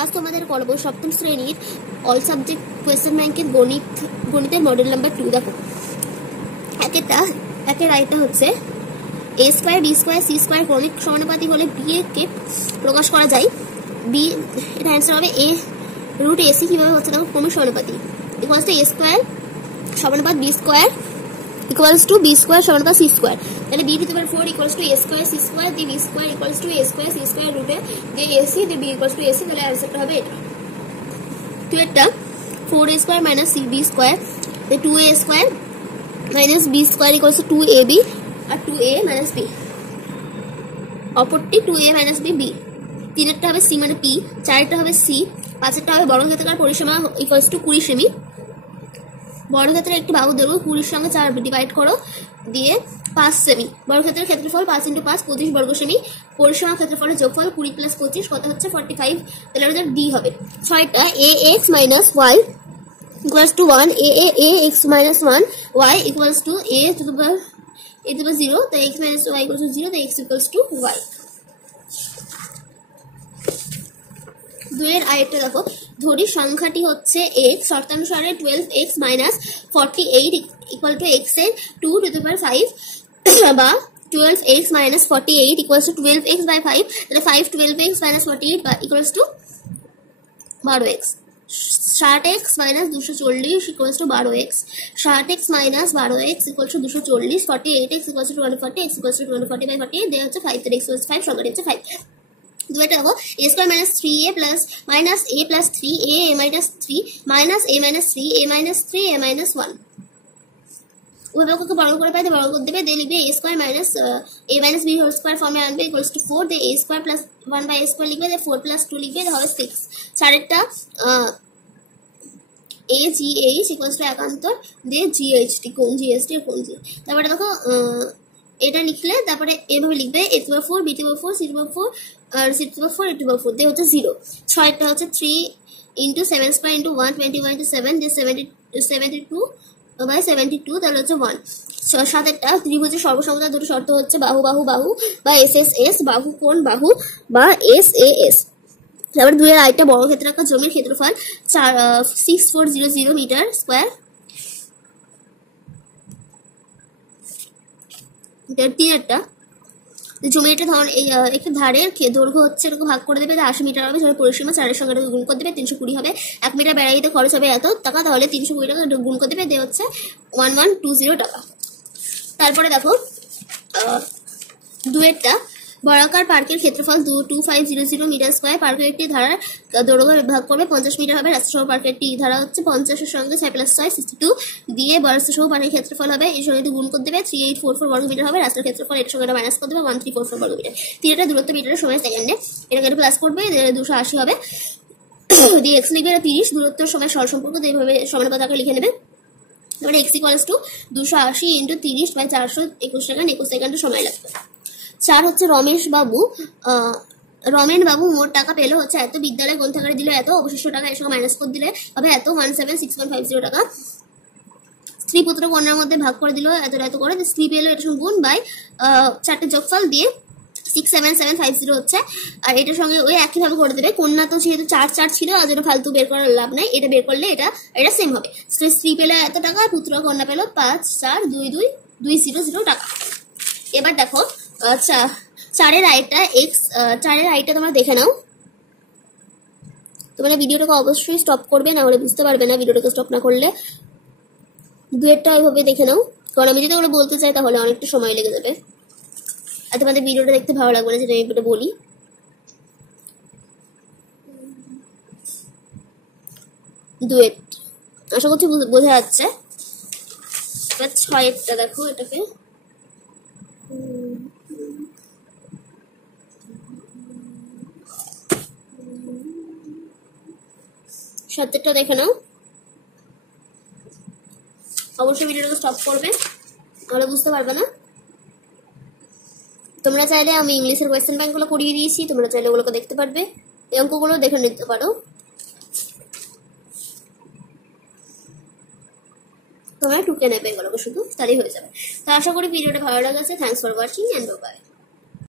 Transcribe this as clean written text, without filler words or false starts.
আজ তোমাদের করব সপ্তম শ্রেণীর অল সাবজেক্ট কোয়েশ্চেন ব্যাংকের গণিতের মডেল নাম্বার 2। দেখো একের রাইটটা হচ্ছে a square b square c square ক্রমিক সমানুপাতিক হলে b কে প্রকাশ করা যায়। b এর অ্যানসার হবে a রুট ac। কিভাবে হচ্ছে দেখো, ক্রমিক সমানুপাতিক ইকুয়ালস টু a স্কয়ার সমানুপাত b square equals to b square সমানুপাত c স্কয়ার। তাহলে b to the power 4 equals to a square c square দিয়ে b square equals to a square c square রুটে দিয়ে ac দিয়ে b equals to ac। তাহলে অ্যানসারটা হবে এটা। তো এটা 4a square minus cb square, তাহলে 2a square minus b square equals to 2ab আর 2a মাইনাস b, অপরটি 2a মাইনাস b। তিনেরটা হবে c মানে p, চারেরটা হবে c, পাঁচেরটা হবে বর্গক্ষেত্রাকার পরিসীমা ইকুয়ালস টু 20 সেমি। বর্গক্ষেত্রের একটি বাহু দৈর্ঘ্য 20 সঙ্গে 4 ডিভাইড করো দিয়ে 5 সেমি। বর্গক্ষেত্রের ক্ষেত্রফল 5 × 5 25 বর্গ সেমি। পরিসীমা ক্ষেত্রফলের যোগফল 20 + 25 কত হচ্ছে 45। তাহলে আমাদের d হবে। ছয়টা ax - y equals to 1, ax - 1 y equals to a to the power 0, তো x - y equals to 0, তো x equals to y। দুইয়ের আরেকটা দেখো, ধরি সংখ্যাটি হচ্ছে x, শর্তানুসারে 12x - 48 equal to x এর 2 to the power 5 বা 12x - 48 equals to 12x by 5, তাহলে 5 12x - 48 equals to 12x। 60x - 240 equals to 12x, 60x - 12x equals to 240, 48x equals to 240, x equals to 240 by 48 দেওয়া হচ্ছে 5, তাহলে x equals to 5, সংখ্যাটি হচ্ছে 5। দুইটা দেখো, a square minus 3a plus minus a plus 3a a minus 3 minus a minus 3 a minus 3 a minus 1। উভয়পক্ষকে বর্গ করে পাই, বর্গ করে দেবে, দিয়ে লিখবে a square minus a minus b whole square ফর্মে আনবে ইকুয়ালস টু 4, দিয়ে a স্কয়ার প্লাস 1 বাই a স্কয়ার লিখবে, দিয়ে 4 প্লাস 2 লিখবে, হবে 6। চারেরটা a g h equals to একান্তর দিয়ে GHT কোণ GHT কোণ G। তারপরে দেখো এটা লিখলে তারপরে এভাবে লিখবে a to the power 4 b to the power 4 c to the power 4 R c to the power 4 a to the power 4 দিয়ে হচ্ছে 0। ছয়টা হচ্ছে 3 × 7 স্কয়ার × 1 21 × 7 দিয়ে 72 বাই 72, তাহলে হচ্ছে 1। সাতেরটা ত্রিভুজের সর্বসমতার দুটো শর্ত হচ্ছে বাহু বাহু বাহু বা SSS, বাহু কোণ বাহু বা SAS। তারপরে দুইয়ের আরেকটা বর্গক্ষেত্রাকার জমির ক্ষেত্রফল 6400 মিটার স্কয়ার। তিনেরটা জমির একটা ধরন একটা ধারের দৈর্ঘ্য হচ্ছে এটাকে ভাগ করে দেবে, 80 মিটার হবে। সেটা পরিসীমা 4 সঙ্গে গুণ করে দেবে, 320 হবে। 1 মিটার বেড়াইতে খরচ হবে এত টাকা, তাহলে 320 টাকা গুণ করে দেবে, দিয়ে হচ্ছে 1120 টাকা। তারপরে দেখো দুয়েরটা বর্গাকার পার্কের ক্ষেত্রফল 2500 মিটার স্কয়ার। পার্কের একটি ধারার দৈর্ঘ্য ভাগ করবে 50 মিটার হবে। রাস্তা সহ পার্কের একটি ধারা হচ্ছে 50 এর সঙ্গে 6 + 6 62 দিয়ে রাস্তা সহ পার্কের ক্ষেত্রফল হবে এর সঙ্গে গুণ করে দেবে, 3844 বর্গ মিটার হবে। রাস্তার ক্ষেত্রফল এর সঙ্গে মাইনাস করে দেবে, 1344 বর্গ মিটার। তিনটা দূরত্ব মিটারের সময় সেকেন্ডে, এটাকে প্লাস করবে 280 হবে, দিয়ে x লিখবে 30। দূরত্বের সময় সরল সম্পর্ক এইভাবে সমানুপাত আকারে লিখে নেবে। তাহলে x equals to 280 × 30 by 421 second 21 সেকেন্ডের সময় লাগবে। 4 হচ্ছে রমেন বাবু মোট টাকা পেলো হচ্ছে এত, বিদ্যালয় গ্রন্থাগারে দিল এত, অবশিষ্ট টাকা এর সঙ্গে মাইনাস করে দিলে হবে এত, 176150 টাকা। স্ত্রী পুত্র কন্যার মধ্যে ভাগ করে দিল এত এত করে, স্ত্রী পেলো এটার সঙ্গে গুণ বাই 4টে যোগফল দিয়ে 67750 হচ্ছে। আর এটার সঙ্গে ওই একইভাবে করে দেবে। কন্যা তো যেহেতু 4 ছিল, আর যেটা ফালতু বের করার লাভ নাই, এটা বের করলে এটা সেম হবে। স্ত্রী পেলো এত টাকা, পুত্র কন্যা পেলো 542200 টাকা। এবার দেখো আচ্ছা চারের আইটা তোমরা দেখে নাও। তোমরা ভিডিওটাকে অবশ্যই স্টপ করবে, না হলে বুঝতে পারবে না ভিডিওটাকে স্টপ না করলে। দুয়েরটা ওইভাবে দেখে নাও, কারণ আমি যদি ওগুলো বলতে চাই তাহলে অনেকটা সময় লেগে যাবে আর তোমাদের ভিডিওটা দেখতে ভালো লাগবে না, যেটা আমি এটা বলি। দুয়েট আশা করছি বোঝা যাচ্ছে। এবার ছয়েরটা দেখো, এটাকে সাতটা দেখে নাও, অবশ্যই ভিডিওটাকে স্টপ করবে, তাহলে বুঝতে পারবে না। তোমরা চাইলে আমি ইংলিশের কোয়েশ্চেন ব্যাংকগুলো করিয়ে দিয়েছি, তোমরা চাইলে ওগুলোকে দেখতে পারবে, এই অঙ্কগুলো দেখে নিতে পারো। তোমরা টুকে নেবে এগুলোকে শুধু, তাহলেই হয়ে যাবে। তো আশা করি ভিডিওটা ভালো লাগছে। Thanks for watching and by.